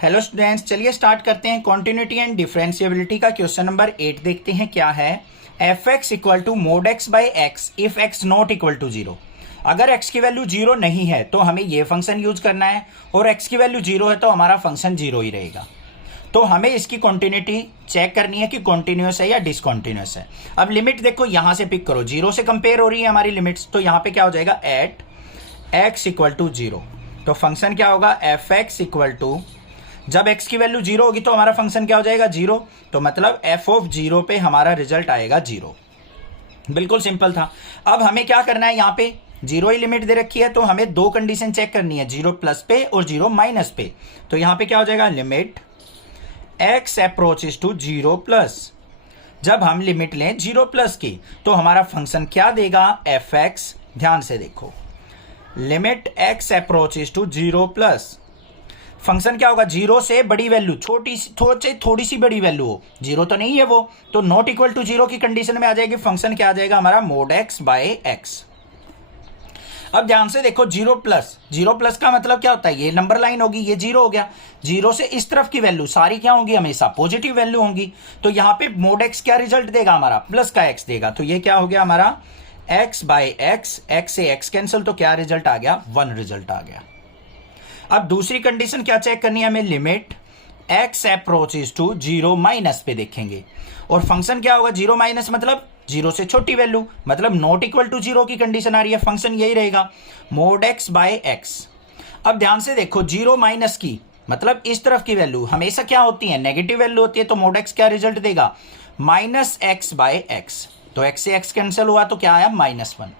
Hello students, चलिए start करते हैं। कॉन्टिन्यूटी एंड डिफरेंशिएबिलिटी का क्वेश्चन नंबर 8 देखते हैं क्या है। F x equal to mod x by x if x not equal to zero. अगर x की वैल्यू जीरो नहीं है तो हमें ये फंक्शन यूज करना है, और x की वैल्यू जीरो है तो हमारा फंक्शन जीरो ही रहेगा। तो हमें इसकी कॉन्टिन्यूटी चेक करनी है कि कॉन्टिन्यूस है या डिसकॉन्टिन्यूस है। अब लिमिट देखो, यहां से पिक करो, जीरो से कंपेयर हो रही है हमारी लिमिट्स, तो यहां पे क्या हो जाएगा, at x equal to zero. तो फंक्शन क्या होगा, एफ एक्स इक्वल टू, जब x की वैल्यू जीरो होगी तो हमारा फंक्शन क्या हो जाएगा, जीरो। तो मतलब f ऑफ जीरो पे हमारा रिजल्ट आएगा जीरो। बिल्कुल सिंपल था। अब हमें क्या करना है, यहाँ पे जीरो ही लिमिट दे रखी है तो हमें दो कंडीशन चेक करनी है, जीरो प्लस पे और जीरो माइनस पे। तो यहाँ पे क्या हो जाएगा, limit x approaches to zero plus. जब हम लिमिट लें जीरो प्लस की तो हमारा फंक्शन क्या देगा, एफ एक्स। ध्यान से देखो, limit x approaches to zero plus, function क्या होगा, जीरो से बड़ी वैल्यू, थोड़ी सी बड़ी वैल्यू हो, जीरो तो नहीं है वो, तो नॉट इक्वल टू जीरो की कंडीशन में आ जाएगी। फंक्शन क्या आ जाएगा हमारा, मोड एक्स बाय एक्स। अब ध्यान से देखो, जीरो प्लस का मतलब क्या होता है, ये नंबर लाइन होगी, ये जीरो हो गया। जीरो से इस तरफ की वैल्यू सारी क्या होंगी, हमेशा पॉजिटिव वैल्यू होंगी। तो यहां पे मोड एक्स क्या रिजल्ट देगा हमारा, प्लस का एक्स देगा। तो ये क्या हो गया हमारा, एक्स बाय एक्स, एक्स से एक्स कैंसिल, तो क्या रिजल्ट आ गया, वन रिजल्ट आ गया। अब दूसरी कंडीशन क्या चेक करनी है हमें, limit x approaches to zero minus पे देखेंगे, और फंक्शन क्या होगा, जीरो माइनस मतलब जीरो से छोटी वैल्यू, मतलब नॉट इक्वल टू जीरो की कंडीशन आ रही है, फंक्शन यही रहेगा, मोड x बाय x। अब ध्यान से देखो, जीरो माइनस की मतलब इस तरफ की वैल्यू हमेशा क्या होती है, नेगेटिव वैल्यू होती है। तो मोड x क्या रिजल्ट देगा, माइनस एक्स बाय एक्स। तो x से x कैंसिल हुआ तो क्या आया, माइनस वन।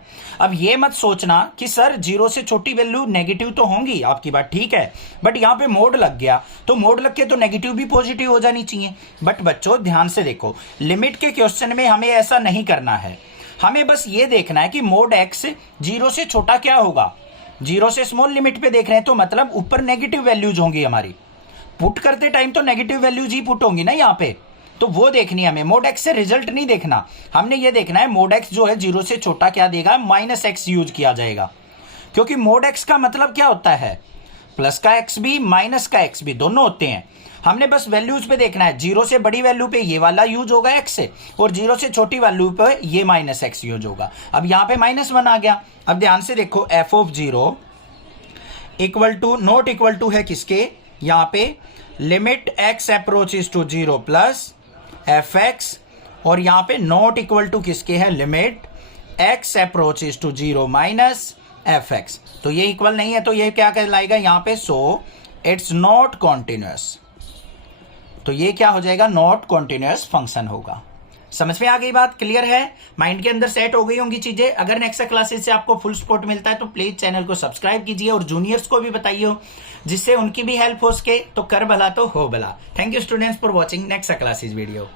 अब ये मत सोचना कि सर जीरो से छोटी वैल्यू नेगेटिव तो होंगी, आपकी बात ठीक है, बट यहां पे मोड लग गया, तो मोड लग के तो नेगेटिव भी पॉजिटिव हो जानी चाहिए। बट बच्चों ध्यान से देखो, लिमिट के क्वेश्चन में हमें ऐसा नहीं करना है। हमें बस ये देखना है कि मोड एक्स जीरो से छोटा क्या होगा, जीरो से स्मॉल लिमिट पे देख रहे हैं, तो मतलब ऊपर नेगेटिव वैल्यूज होंगी हमारी, पुट करते टाइम तो नेगेटिव वैल्यूज ही पुट होंगी ना यहाँ पे, तो वो देखनी है हमें। मोड एक्स से रिजल्ट नहीं देखना, हमने ये देखना है मोड एक्स जो है जीरो से छोटा क्या देगा, माइनस एक्स यूज किया जाएगा, क्योंकि मोड एक्स का मतलब क्या होता है, प्लस का एक्स भी माइनस का एक्स भी दोनों होते हैं। हमने बस वैल्यूज पे देखना है, जीरो से बड़ी वैल्यू पे ये वाला यूज होगा एक्स से, और जीरो से छोटी वैल्यू पे ये माइनस एक्स यूज होगा। अब यहाँ पे माइनस वन आ गया। अब ध्यान से देखो, f of zero equal to, not equal to है किसके, यहाँ पे limit x approaches to zero plus f x, और यहां पे नॉट इक्वल टू किसके है, limit x approaches to zero minus f x. तो ये इक्वल नहीं है तो ये क्या कहलाएगा यहां पे, सो इट्स नॉट कॉन्टिन्यूअस। तो ये क्या हो जाएगा, नॉट कॉन्टिन्यूअस फंक्शन होगा। समझ में आ गई बात, क्लियर है, माइंड के अंदर सेट हो गई होंगी चीजें। अगर नेक्स्ट क्लासेस से आपको फुल सपोर्ट मिलता है तो प्लीज चैनल को सब्सक्राइब कीजिए और जूनियर्स को भी बताइए, जिससे उनकी भी हेल्प हो सके। तो कर भला तो हो भला। Thank you students for watching next classes video.